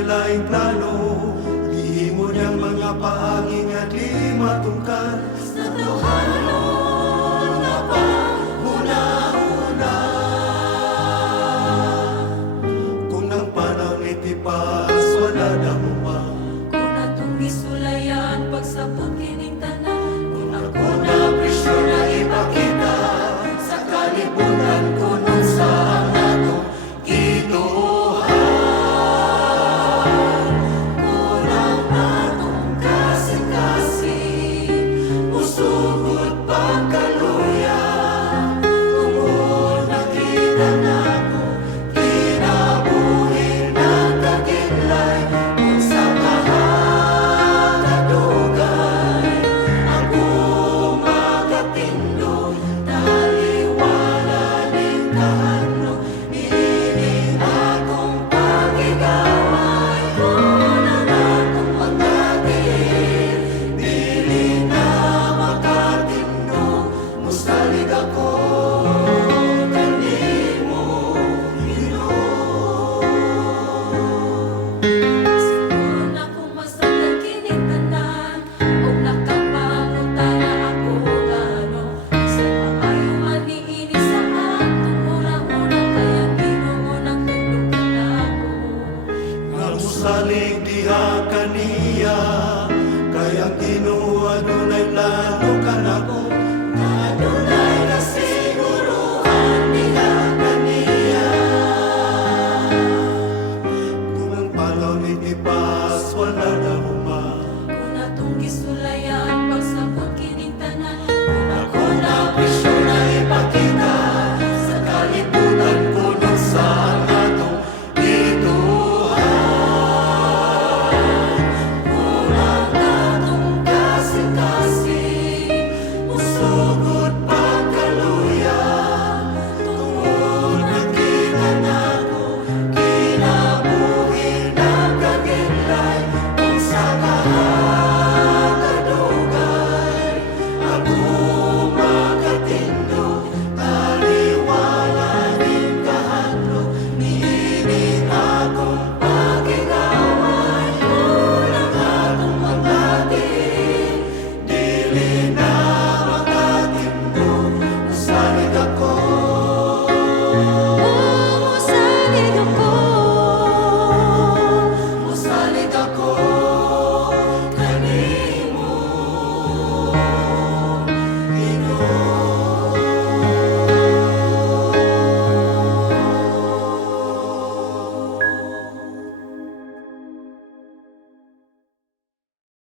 may laing plano. Di mo niyang mga paangin nga di matungkad. Sa tawhano nga pa una-una. Kung ang panahon itipas, wala na mo pa. Kung atong isulayan, pagsabot kining tanan. Kung ako Una presyo na ipakita sa kalibutan kung unsa ang atong gituohan. kulang atong kasing-kasing, Usugod pagkaluya, tungod nakita nako kinabuhi ng kaginlay. Kung sa kahadugay ako magatindog, taliwala ning kahadlok, nining akong pagigaway. Unang akong magdating, dili na makatindog, musalig ako kanimo, Ginoo. Kung akong masaktan kining tanan, og nakapangutana ako ngano, sa maayo man niini sa atong murang-murang, kaya Ginoo nagtulog ka nako. Nga musalig diha kaniya